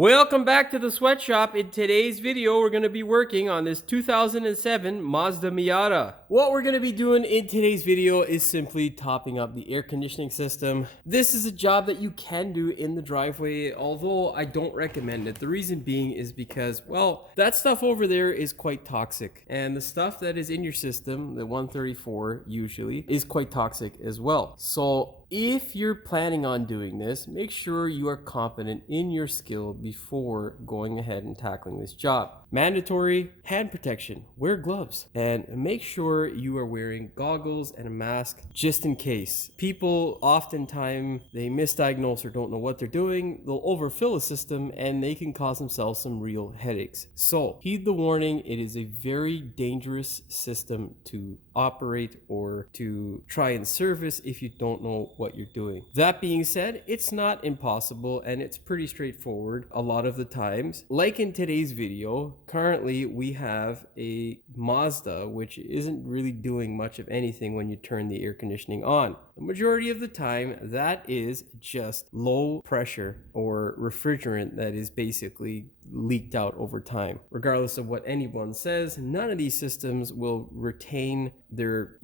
Welcome back to the sweatshop. In today's video, we're going to be working on this 2007 Mazda Miata. What we're going to be doing in today's video is simply topping up the air conditioning system. This is a job that you can do in the driveway, although I don't recommend it. The reason being is because, well, that stuff over there is quite toxic. And the stuff that is in your system, the 134 usually, is quite toxic as well. So if you're planning on doing this, make sure you are confident in your skill before going ahead and tackling this job. Mandatory hand protection, wear gloves, and make sure you are wearing goggles and a mask just in case. People oftentimes, they misdiagnose or don't know what they're doing. They'll overfill a system and they can cause themselves some real headaches. So heed the warning, it is a very dangerous system to operate or to try and service if you don't know what you're doing. That being said, it's not impossible and it's pretty straightforward a lot of the times. Like in today's video, currently we have a Mazda which isn't really doing much of anything when you turn the air conditioning on. The majority of the time that is just low pressure or refrigerant that is basically leaked out over time. Regardless of what anyone says, none of these systems will retain their,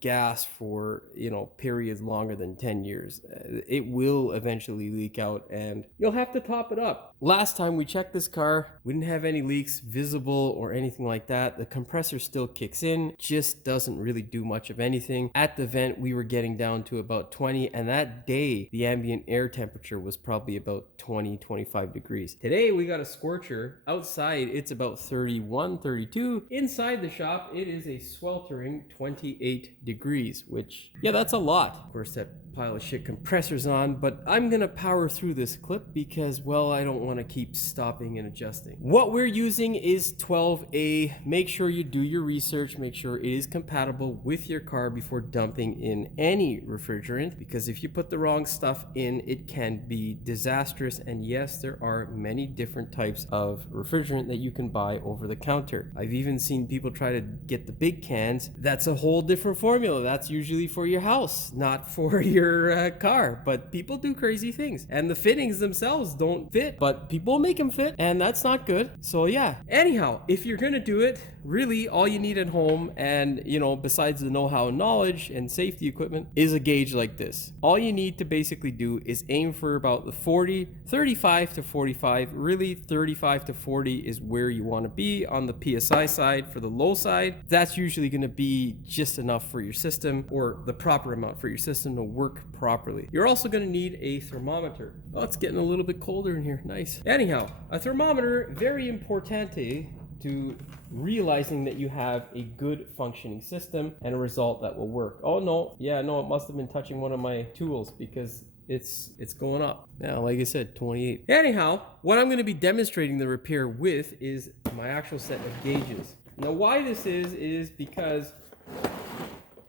gas for, periods longer than 10 years. It will eventually leak out and you'll have to top it up. Last time we checked this car, we didn't have any leaks visible or anything like that. The compressor still kicks in, just doesn't really do much of anything. At the vent, we were getting down to about 20, and that day, the ambient air temperature was probably about 20, 25 degrees. Today, we got a scorcher. Outside, it's about 31, 32. Inside the shop, it is a sweltering 28 degrees, which, yeah, that's a lot. Of course, that pile of shit compressor's on, but I'm gonna power through this clip because, well, I don't want to keep stopping and adjusting. What we're using is 12A. Make sure you do your research, make sure it is compatible with your car before dumping in any refrigerant, because if you put the wrong stuff in, it can be disastrous. And yes, there are many different types of refrigerant that you can buy over the counter. I've even seen people try to get the big cans. That's a whole different formula. That's usually for your house, not for your car, but people do crazy things and the fittings themselves don't fit, but people make them fit, and that's not good. So yeah, anyhow, if you're gonna do it, really all you need at home, and besides the know-how and knowledge and safety equipment, is a gauge like this. All you need to basically do is aim for about the 35 to 45. Really, 35 to 40 is where you want to be on the PSI side. For the low side, that's usually going to be just enough for your system, or the proper amount for your system to work properly. You're also going to need a thermometer. Oh, it's getting a little bit colder in here. Nice. Anyhow, a thermometer, very importante to realizing that you have a good functioning system and a result that will work. Oh no, yeah, no, it must have been touching one of my tools because it's going up. Now, like I said, 28. Anyhow, what I'm going to be demonstrating the repair with is my actual set of gauges. Now, why this is because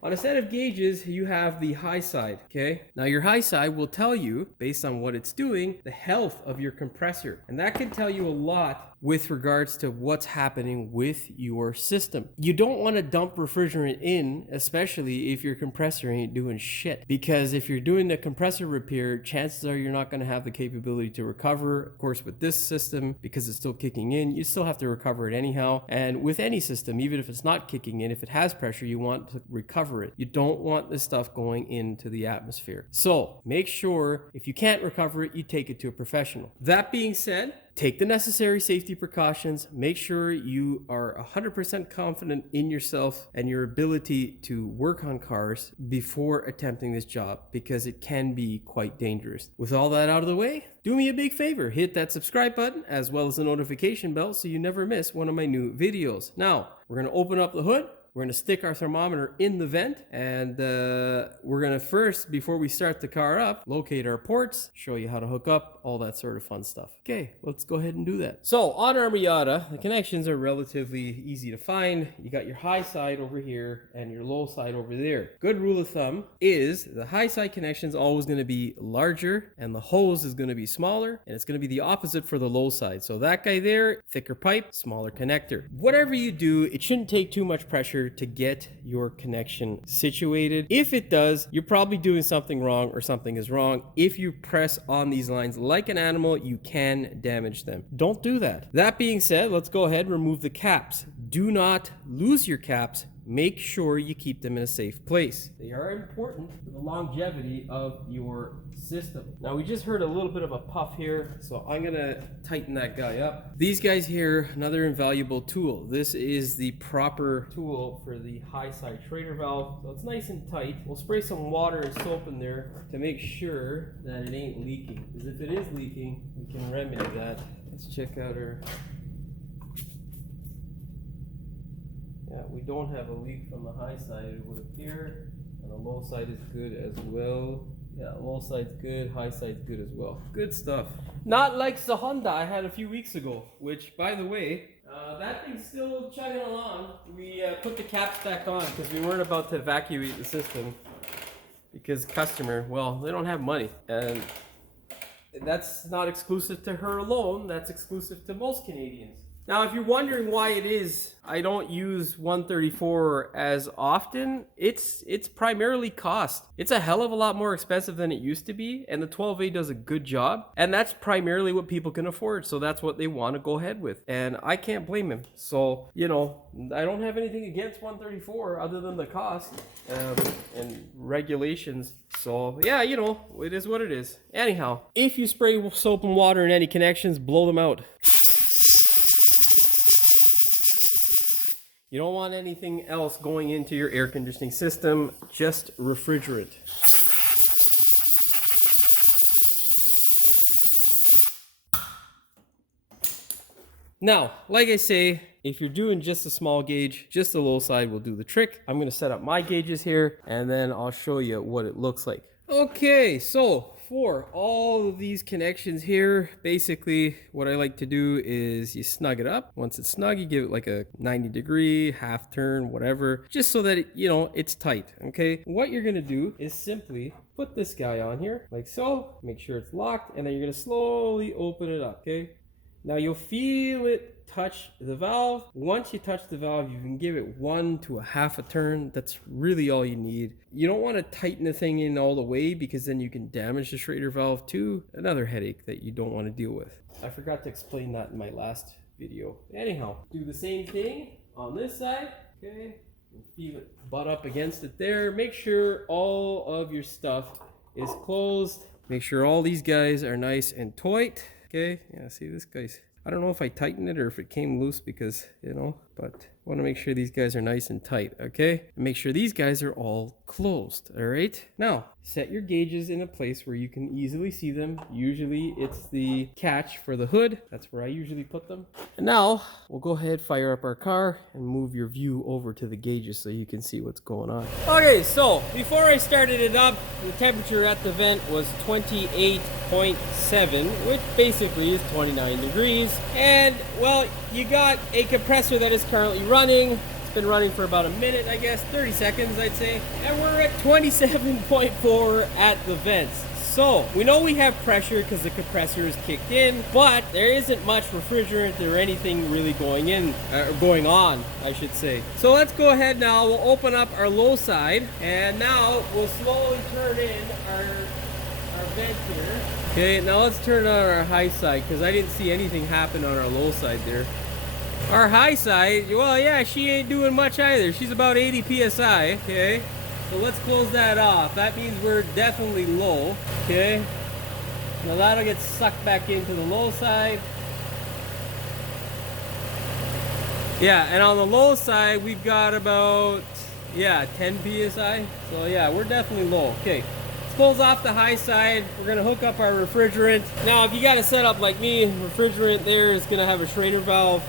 on a set of gauges, you have the high side, okay? Now, your high side will tell you, based on what it's doing, the health of your compressor. And that can tell you a lot with regards to what's happening with your system. You don't want to dump refrigerant in, especially if your compressor ain't doing shit. Because if you're doing the compressor repair, chances are you're not going to have the capability to recover. Of course, with this system, because it's still kicking in, you still have to recover it anyhow. And with any system, even if it's not kicking in, if it has pressure, you want to recover it. You don't want this stuff going into the atmosphere. So make sure if you can't recover it, you take it to a professional. That being said, take the necessary safety precautions. Make sure you are 100% confident in yourself and your ability to work on cars before attempting this job, because it can be quite dangerous. With all that out of the way, do me a big favor. Hit that subscribe button as well as the notification bell so you never miss one of my new videos. Now, we're going to open up the hood. We're going to stick our thermometer in the vent, and we're going to first, before we start the car up, locate our ports, show you how to hook up, all that sort of fun stuff. Okay, let's go ahead and do that. So on our Miata, the connections are relatively easy to find. You got your high side over here and your low side over there. Good rule of thumb is the high side connection is always going to be larger and the hose is going to be smaller, and it's going to be the opposite for the low side. So that guy there, thicker pipe, smaller connector. Whatever you do, it shouldn't take too much pressure pressure to get your connection situated. If it does, you're probably doing something wrong or something is wrong. If you press on these lines like an animal, you can damage them. Don't do that. That being said, let's go ahead and remove the caps. Do not lose your caps. Make sure you keep them in a safe place. They are important for the longevity of your system. Now we just heard a little bit of a puff here, so I'm gonna tighten that guy up. These guys here, another invaluable tool. This is the proper tool for the high side Schrader valve, so it's nice and tight. We'll spray some water and soap in there to make sure that it ain't leaking, because if it is leaking, we can remedy that. Let's check out our... Yeah, we don't have a leak from the high side, it would appear, and the low side is good as well. Yeah, low side's good, high side's good as well. Good stuff. Not like the Honda I had a few weeks ago, which, by the way, that thing's still chugging along. We put the caps back on because we weren't about to evacuate the system because customer, well, they don't have money, and that's not exclusive to her alone, that's exclusive to most Canadians. Now, if you're wondering why it is I don't use 134 as often, it's primarily cost. It's a hell of a lot more expensive than it used to be, and the 12A does a good job, and that's primarily what people can afford, so that's what they want to go ahead with, and I can't blame him. So, you know, I don't have anything against 134 other than the cost and regulations. So, yeah, you know, it is what it is. Anyhow, if you spray soap and water in any connections, blow them out. You don't want anything else going into your air conditioning system, just refrigerant. Now, like I say, if you're doing just a small gauge, just the low side will do the trick. I'm going to set up my gauges here, and then I'll show you what it looks like. Okay, so for all of these connections here, basically what I like to do is you snug it up. Once it's snug, you give it like a 90-degree, half turn, whatever, just so that you know it's tight. Okay, what you're gonna do is simply put this guy on here like so, make sure it's locked, and then you're gonna slowly open it up. Okay, now you'll feel it touch the valve. Once you touch the valve, you can give it 1 to a half a turn. That's really all you need. You don't want to tighten the thing in all the way because then you can damage the Schrader valve too. Another headache that you don't want to deal with. I forgot to explain that in my last video. Anyhow, do the same thing on this side. Okay, feel it butt up against it there. Make sure all of your stuff is closed. Make sure all these guys are nice and tight. Okay, yeah, see this guy's, I don't know if I tightened it or if it came loose because, you know, but I want to make sure these guys are nice and tight, okay? And make sure these guys are all closed, all right? Now, set your gauges in a place where you can easily see them. Usually it's the catch for the hood. That's where I usually put them. And now we'll go ahead, fire up our car and move your view over to the gauges so you can see what's going on. Okay, so before I started it up, the temperature at the vent was 28.7, which basically is 29 degrees. And well, you got a compressor that is currently running. It's been running for about a minute, I guess, 30 seconds, I'd say. And we're at 27.4 at the vents. So we know we have pressure because the compressor is kicked in, but there isn't much refrigerant or anything really going on, I should say. So let's go ahead now. We'll open up our low side, and now we'll slowly turn in our vent here. Okay, now let's turn on our high side because I didn't see anything happen on our low side there. Our high side, well, yeah, she ain't doing much either. She's about 80 psi. Okay, so let's close that off. That means we're definitely low. Okay, now that'll get sucked back into the low side. Yeah, and on the low side we've got about 10 psi. So yeah, we're definitely low. Okay, pulls off the high side. We're gonna hook up our refrigerant. Now, if you got a setup like me, refrigerant there is gonna have a Schrader valve.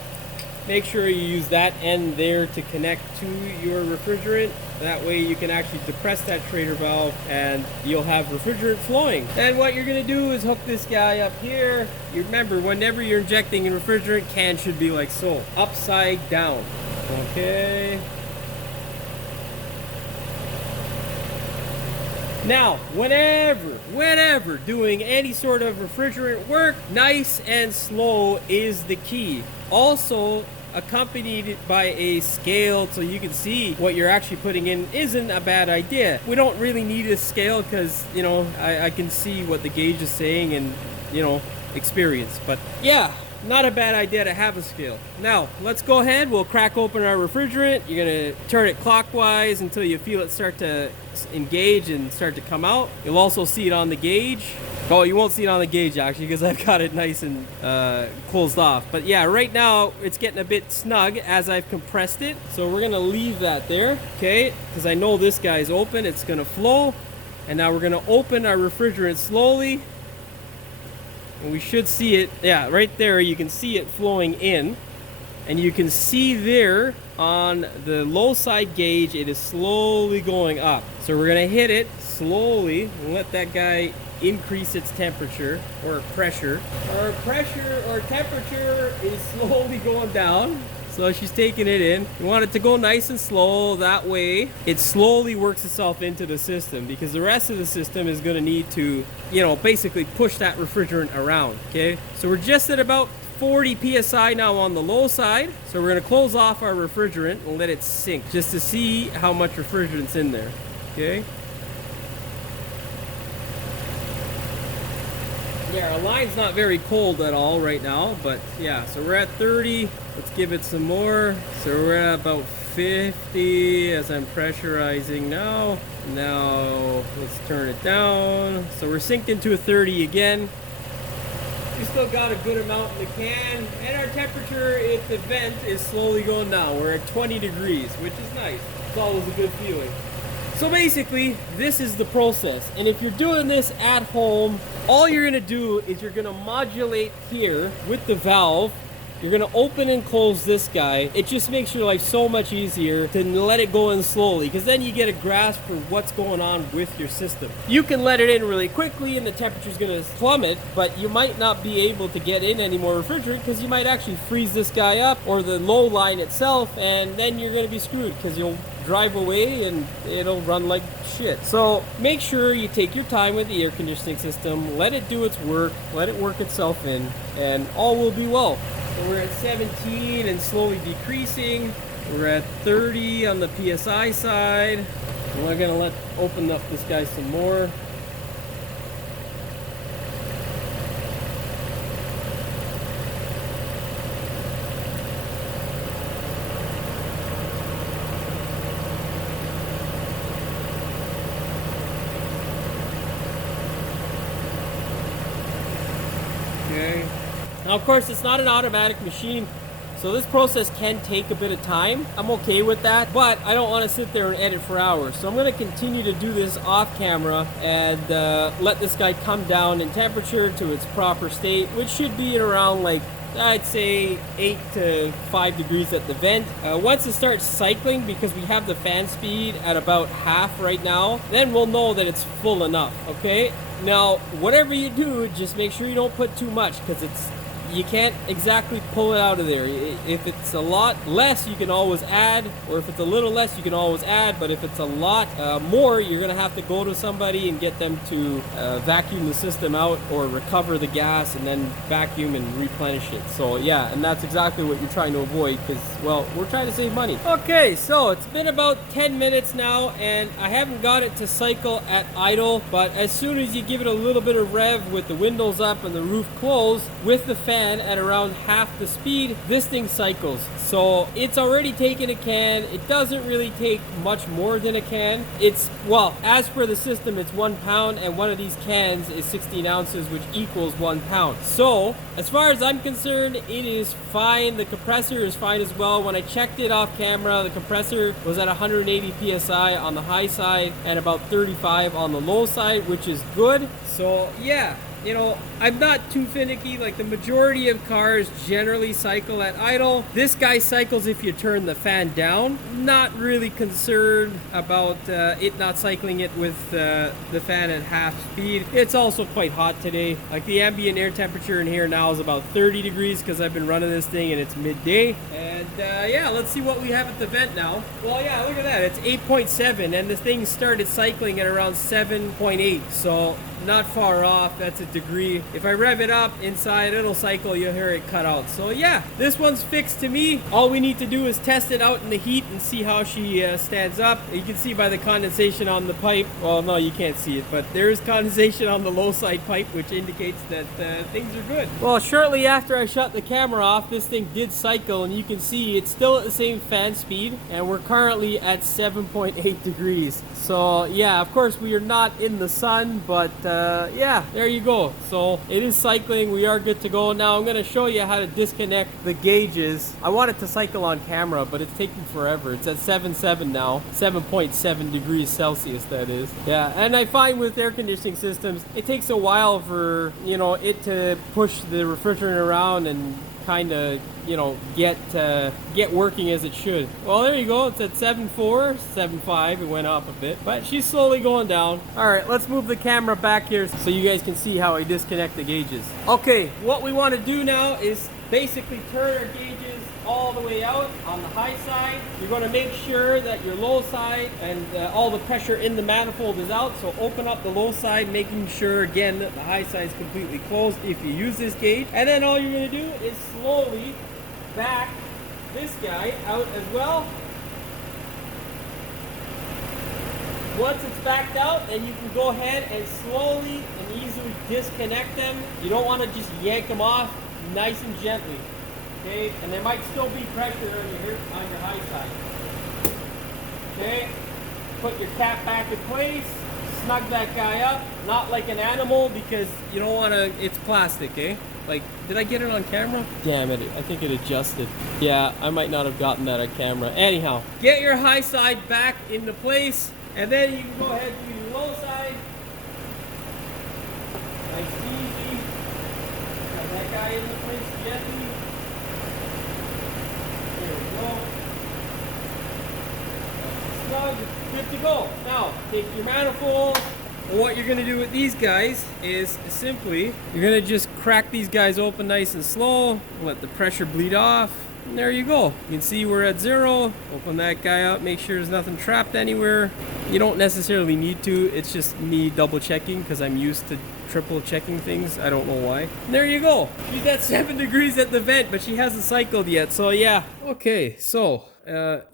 Make sure you use that end there to connect to your refrigerant. That way you can actually depress that Schrader valve and you'll have refrigerant flowing. And what you're gonna do is hook this guy up here. You remember, whenever you're injecting a refrigerant, can should be like so, upside down. Okay. Now, whenever doing any sort of refrigerant work, nice and slow is the key. Also, accompanied by a scale so you can see what you're actually putting in isn't a bad idea. We don't really need a scale because, you know, I can see what the gauge is saying and, you know, experience. But yeah, not a bad idea to have a scale. Now, let's go ahead. We'll crack open our refrigerant. You're going to turn it clockwise until you feel it start to engage and start to come out. You'll also see it on the gauge. Oh, you won't see it on the gauge actually because I've got it nice and closed off. But yeah, right now it's getting a bit snug as I've compressed it. So we're gonna leave that there, okay? Because I know this guy's open, it's gonna flow. And now we're gonna open our refrigerant slowly. And we should see it, yeah, right there you can see it flowing in. And you can see there on the low side gauge, it is slowly going up. So we're gonna hit it slowly and let that guy increase its temperature or pressure. Our pressure or temperature is slowly going down. So she's taking it in. You want it to go nice and slow. That way it slowly works itself into the system because the rest of the system is going to need to, you know, basically push that refrigerant around. Okay, so we're just at about 40 psi now on the low side. So we're going to close off our refrigerant and let it sink just to see how much refrigerant's in there. Okay. Yeah, our line's not very cold at all right now, but yeah, so we're at 30. Let's give it some more. So we're at about 50 as I'm pressurizing now. Now let's turn it down. So we're synced into a 30 again. We still got a good amount in the can, and our temperature at the vent is slowly going down. We're at 20 degrees, which is nice. It's always a good feeling. So basically, this is the process. And if you're doing this at home, all you're gonna do is you're gonna modulate here with the valve. You're gonna open and close this guy. It just makes your life so much easier to let it go in slowly, because then you get a grasp for what's going on with your system. You can let it in really quickly and the temperature's gonna plummet, but you might not be able to get in any more refrigerant because you might actually freeze this guy up or the low line itself, and then you're gonna be screwed because you'll drive away and it'll run like shit. So make sure you take your time with the air conditioning system, let it do its work, let it work itself in, and all will be well. So we're at 17 and slowly decreasing. We're at 30 on the PSI side. And we're gonna open up this guy some more. Okay. Now, of course, it's not an automatic machine, so this process can take a bit of time. I'm okay with that, but I don't want to sit there and edit for hours. So I'm going to continue to do this off camera and let this guy come down in temperature to its proper state, which should be at around like, I'd say 8 to 5 degrees at the vent. Once it starts cycling, because we have the fan speed at about half right now, then we'll know that it's full enough, okay? Now, whatever you do, just make sure you don't put too much, because you can't exactly pull it out of there. If it's a lot less, you can always add, or if it's a little less, you can always add, but if it's a lot more, you're gonna have to go to somebody and get them to vacuum the system out or recover the gas and then vacuum and replenish it. So yeah, and that's exactly what you're trying to avoid, because, well, we're trying to save money. Okay, so it's been about 10 minutes now, and I haven't got it to cycle at idle, but as soon as you give it a little bit of rev with the windows up and the roof closed, with the fan at around half the speed, this thing cycles. So it's already taken a can. It doesn't really take much more than a can. It's, well, as per the system, it's 1 pound, and one of these cans is 16 ounces, which equals 1 pound. So as far as I'm concerned, it is fine. The compressor is fine as well. When I checked it off camera, the compressor was at 180 psi on the high side and about 35 on the low side, which is good. So yeah, you know, I'm not too finicky. Like, the majority of cars generally cycle at idle. This guy cycles if you turn the fan down. Not really concerned about it not cycling it with the fan at half speed. It's also quite hot today. Like, the ambient air temperature in here now is about 30 degrees because I've been running this thing and it's midday. And yeah, let's see what we have at the vent now. Well, yeah, look at that. It's 8.7 and this thing started cycling at around 7.8. So not far off. That's a degree. If I rev it up inside, it'll cycle. You'll hear it cut out. So yeah, this one's fixed to me. All we need to do is test it out in the heat and see how she stands up. You can see by the condensation on the pipe. Well, no, you can't see it, but there is condensation on the low side pipe, which indicates that things are good. Well, shortly after I shut the camera off, this thing did cycle, and you can see it's still at the same fan speed, and we're currently at 7.8 degrees. So yeah, of course we are not in the sun, but yeah, there you go. So it is cycling. We are good to go. Now I'm going to show you how to disconnect the gauges. I want it to cycle on camera, but it's taking forever. It's at 7.7 now, 7.7 degrees Celsius, that is. Yeah, and I find with air conditioning systems, it takes a while for, you know, it to push the refrigerant around and kind of, you know, get working as it should. Well, there you go. It's at 7.4, 7.5. It went up a bit, but she's slowly going down. All right, let's move the camera back here so you guys can see how I disconnect the gauges. Okay, what we want to do now is basically turn our gauges all the way out on the high side. You're going to make sure that your low side and all the pressure in the manifold is out. So open up the low side, making sure again that the high side is completely closed if you use this gauge. And then all you're going to do is slowly back this guy out as well. Once it's backed out, then you can go ahead and slowly and easily disconnect them. You don't want to just yank them off, nice and gently. Okay, and there might still be pressure on your high side. Okay, put your cap back in place, snug that guy up, not like an animal because you don't want to, it's plastic, eh? Like, did I get it on camera? Damn it, I think it adjusted. Yeah, I might not have gotten that on camera. Anyhow, get your high side back into place, and then you can go ahead and do your low side. Nice and easy. Got that guy into place gently. Snug, good to go. Now, take your manifold. And what you're going to do with these guys is simply, you're going to just crack these guys open nice and slow, let the pressure bleed off, and there you go. You can see we're at 0. Open that guy up, make sure there's nothing trapped anywhere. You don't necessarily need to, it's just me double checking because I'm used to triple checking things. I don't know why. And there you go. She's at 7 degrees at the vent, but she hasn't cycled yet, so yeah. Okay, so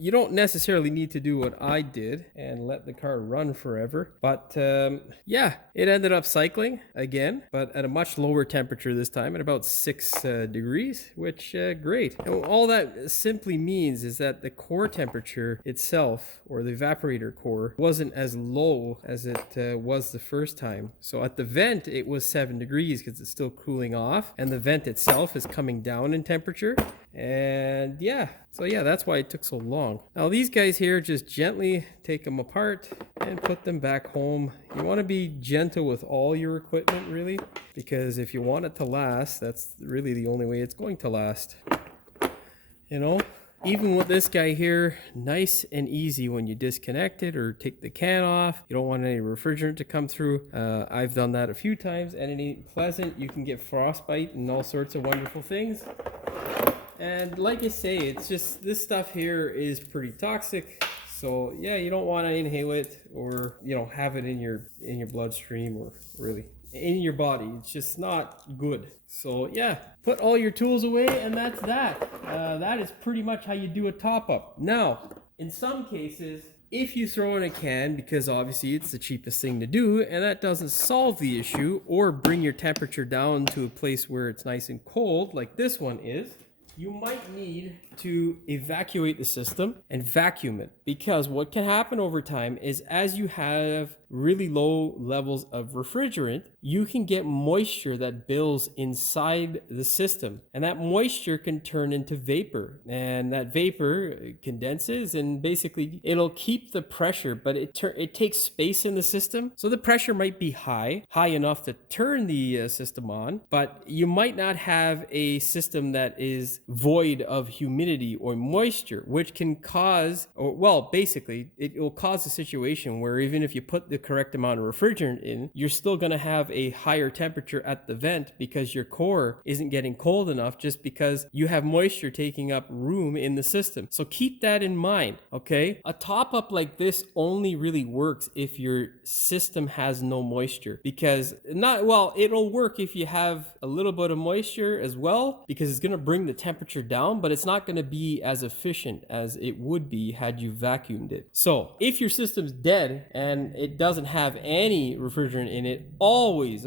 you don't necessarily need to do what I did and let the car run forever, but yeah, it ended up cycling again, but at a much lower temperature this time, at about 6 degrees, which great. And all that simply means is that the core temperature itself, or the evaporator core, wasn't as low as it was the first time. So at the vent, it was 7 degrees because it's still cooling off, and the vent itself is coming down in temperature. And yeah, so yeah, that's why it took so long. Now these guys here, just gently take them apart and put them back home. You want to be gentle with all your equipment, really, because if you want it to last, that's really the only way it's going to last. You know, even with this guy here, nice and easy when you disconnect it or take the can off. You don't want any refrigerant to come through. I've done that a few times and it ain't pleasant. You can get frostbite and all sorts of wonderful things. And like I say, it's just, this stuff here is pretty toxic. So yeah, you don't want to inhale it or, you know, have it in your bloodstream or really in your body. It's just not good. So yeah, put all your tools away and that's that. That is pretty much how you do a top up. Now, in some cases, if you throw in a can, because obviously it's the cheapest thing to do, and that doesn't solve the issue or bring your temperature down to a place where it's nice and cold, like this one is, you might need to evacuate the system and vacuum it, because what can happen over time is as you have really low levels of refrigerant, you can get moisture that builds inside the system, and that moisture can turn into vapor, and that vapor condenses and basically it'll keep the pressure, but it takes space in the system, so the pressure might be high enough to turn the system on, but you might not have a system that is void of humidity or moisture, which can cause, or well, basically, it will cause a situation where even if you put the correct amount of refrigerant in, you're still going to have a higher temperature at the vent because your core isn't getting cold enough just because you have moisture taking up room in the system. So keep that in mind, okay? A top up like this only really works if your system has no moisture, because it'll work if you have a little bit of moisture as well, because it's going to bring the temperature down, but it's not going to be as efficient as it would be had you vacuumed it. So if your system's dead and it doesn't have any refrigerant in it, always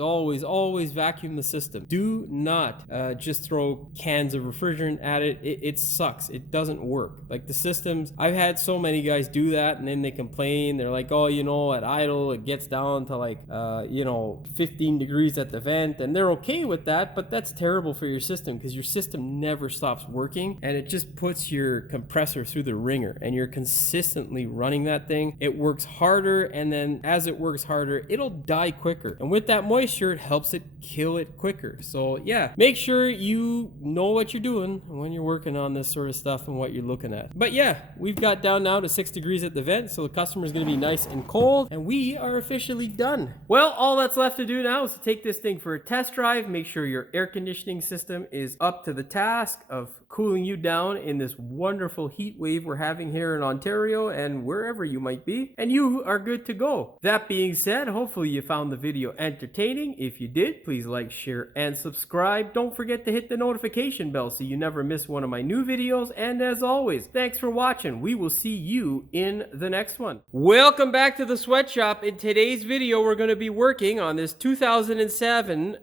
vacuum the system. Do not just throw cans of refrigerant at it. It sucks. It doesn't work. Like the systems, I've had so many guys do that and then they complain. They're like, oh, at idle it gets down to like 15 degrees at the vent, and they're okay with that, but that's terrible for your system because your system never stops working and it just puts your compressor through the ringer, and you're consistently running that thing. It works harder, and then as it works harder, it'll die quicker, and with that moisture it helps it kill it quicker. So yeah, make sure you know what you're doing when you're working on this sort of stuff and what you're looking at. But yeah, we've got down now to 6 degrees at the vent, so the customer is going to be nice and cold, and we are officially done. Well, all that's left to do now is to take this thing for a test drive, make sure your air conditioning system is up to the task of cooling you down in this wonderful heat wave we're having here in Ontario and wherever you might be, and you are good to go. That being said, hopefully you found the video entertaining. If you did, please like, share, and subscribe. Don't forget to hit the notification bell so you never miss one of my new videos, and as always, thanks for watching. We will see you in the next one. Welcome back to the sweatshop. In today's video, we're going to be working on this 2007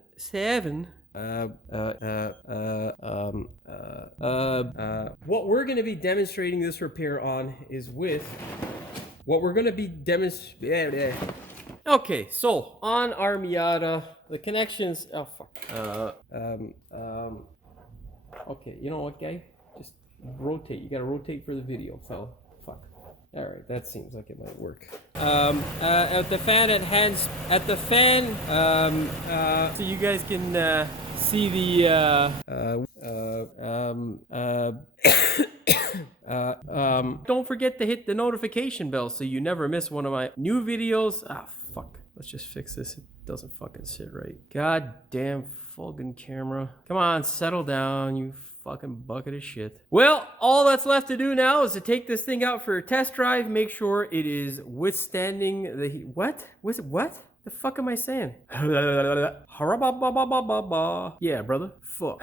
what we're going to be demonstrating this repair on is with what we're going to be demonstrating. Okay, so on our Miata, the connections. Oh fuck. Okay, you know what, guy? Just rotate. You gotta rotate for the video, fella. Fuck. All right, that seems like it might work. At the fan so you guys can see the don't forget to hit the notification bell so you never miss one of my new videos. Ah, fuck. Let's just fix this. It doesn't fucking sit right. God damn fucking camera. Come on, settle down, you fucking bucket of shit. Well, all that's left to do now is to take this thing out for a test drive, make sure it is withstanding the heat. What? What? The fuck am I saying? Yeah, brother. Fuck.